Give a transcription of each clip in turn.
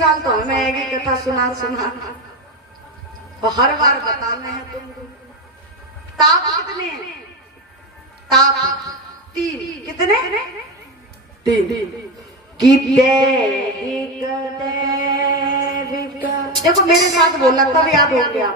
साल तो हमें आएगी कथा सुना सुना और हर बार बताना है तुमको। ताप कितने हैं? ताप 3। कितने? 3। देखो मेरे साथ बोलना तब याद हो गया।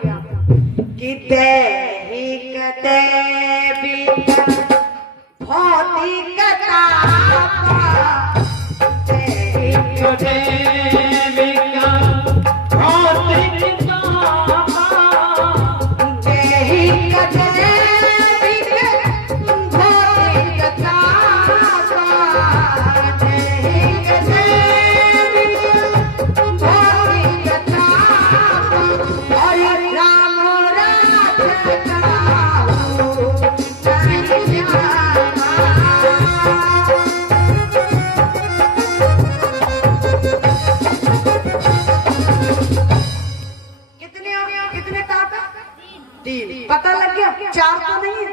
पता लग गया? 4 तो नहीं है,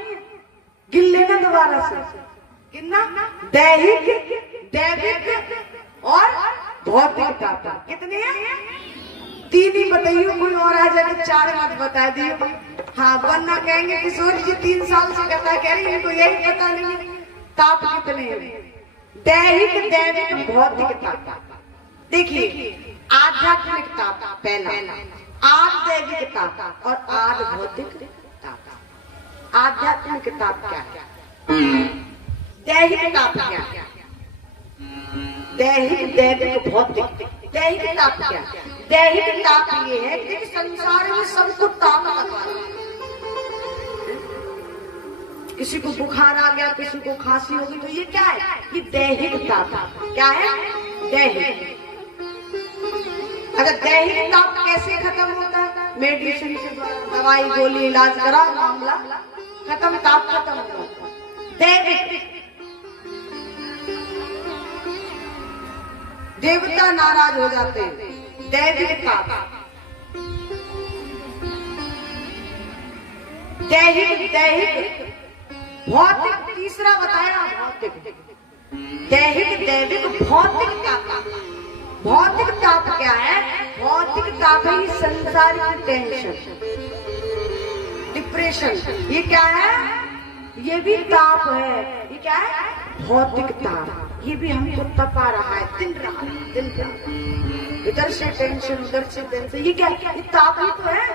गिन लेना दोबारा से। कितना? दैहिक, दैविक और भौतिक ताप। कितने हैं? 3 ही बताइए, कोई और आ जाए 4 मत बता दियो। हाँ, वरना कहेंगे किशोर जी 3 साल से कथा कह रही है, इनको यही पता नहीं ताप कितने हैं। दैहिक, दैविक, भौतिक ताप। देखिए आध्यात्मिक ताप पहला, आध दैविक ताप और आध भौतिक ताप। आध्यात्मिक ताप क्या है? दैहिक ताप क्या है? दैहिक, दैविक, भौतिक। दैहिक ताप क्या? दैहिक ताप ये है कि संसार में सबको ताप लगा है। किसी को बुखार आ गया, किसी को खांसी होगी, तो ये क्या है? ये दैहिक ताप। क्या है? दैहिक। अगर दैहिक ताप कैसे खत्म होता है? मेडिसिन से, दवाई गोली इलाज करा, मामला खत्म, ताप खत्म होता है। दैविक, देवता नाराज हो जाते हैं। दैविक ताप। दैहिक, भौतिक तीसरा बताया, भौतिक। दैहिक, दैविक, भौतिक ताप। भौतिक ताप क्या है? भौतिक ताप है संसारिक टेंशन, डिप्रेशन। ये क्या है? ये भी ताप है। ये क्या है? भौतिक ताप। ये भी हमको तपा रहा है, दिन रात, इधर से टेंशन, उधर से टेंशन। ये क्या? ये ताप ही तो है।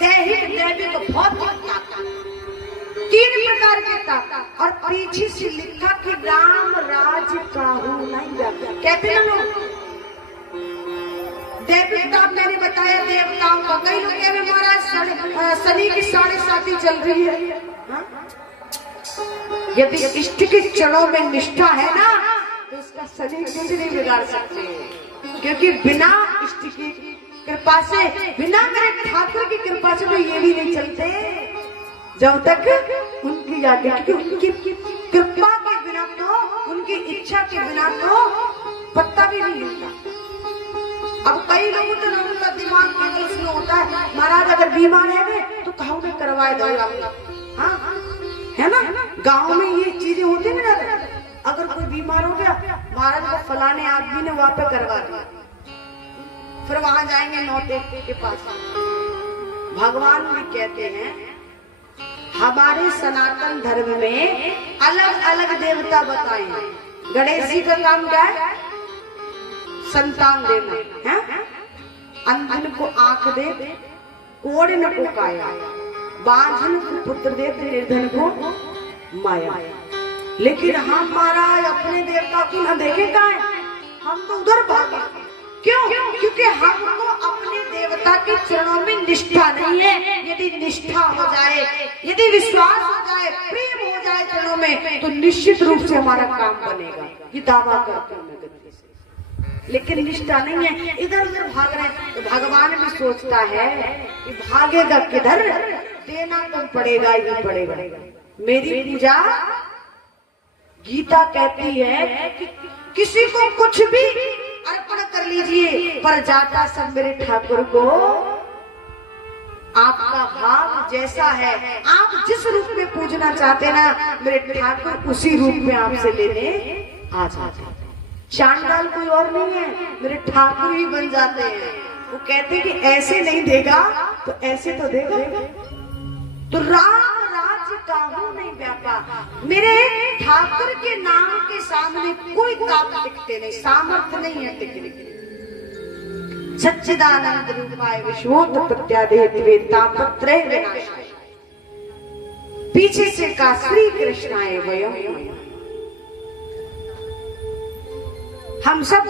दैहिक, दैविक, भौतिक ताप। 3 प्रकार के ताप। और पीछे से लिखा कि राम राज काहू नहीं जाता। कहते हैं लोग दैविक ताप मैंने बताया देवताओं का। कई लोग कह रहे महाराज शनि की 7.5 चल रही है। यदि इष्ट के चरणों में निष्ठा है ना, तो उसका शनि कुछ नहीं बिगाड़ सकते, क्योंकि बिना इष्ट की कृपा से, बिना मेरे ठाकुर की कृपा से तो ये भी नहीं चलते जब तक उनकी आज्ञा, क्योंकि उनकी कृपा के बिना तो, उनकी इच्छा के बिना तो पत्ता भी नहीं हिलता। अब कई लोगों तो उनका दिमाग केवल उसमें होता है, महाराज अगर बीमार है तो कहाँ में करवाए दो। हाँ है ना, गांव में ये चीजें होती ना, अगर कोई बीमार हो गया, महाराज को फलाने आदमी ने वहां पे करवा दिया, फिर वहां जाएंगे नौते के पास। भगवान भी कहते हैं हमारे सनातन धर्म में अलग अलग देवता बताए हैं। गणेश जी का काम क्या है? संतान देना है। अंधन को आंख दे, कोढ़ को काया, बांझन को पुत्र दे, निर्धन को माया। लेकिन हम महाराज अपने देवता को न देखे का है, हम तो उधर भागे। क्यों? क्योंकि हमको अपने देवता के चरणों में निष्ठा नहीं है। यदि निष्ठा हो जाए, यदि विश्वास हो जाए, प्रेम हो जाए चरणों में, तो निश्चित रूप से हमारा काम बनेगा। ये दावा करते हैं गति से। लेकिन निष्ठा नहीं है, इधर उधर भाग रहे हैं, तो भगवान भी सोचता है कि भागेगा किधर, देना तो पड़ेगा ही पड़ेगा। मेरी पूजा, गीता कहती है कि किसी को कुछ भी अर्पण कर लीजिए, पर जाता सब मेरे ठाकुर को। आपका भाव जैसा है, आप जिस रूप में पूजना चाहते ना, मेरे ठाकुर उसी रूप में आपसे लेने आ जाते। चांडाल कोई और नहीं है, मेरे ठाकुर ही बन जाते हैं। वो कहते कि ऐसे नहीं देगा तो ऐसे तो देगा। तो राम राज्य काहू नहीं व्यापा, मेरे ठाकुर के नाम के सामने कोई ताकत टिकते नहीं, सामर्थ्य नहीं है टिकने की। सच्चिदानंद रूपाय विश्वोत्थ प्रत्यादेव तापत्रय विनाशाय, पीछे से का श्री कृष्णाय वयम्। हम सब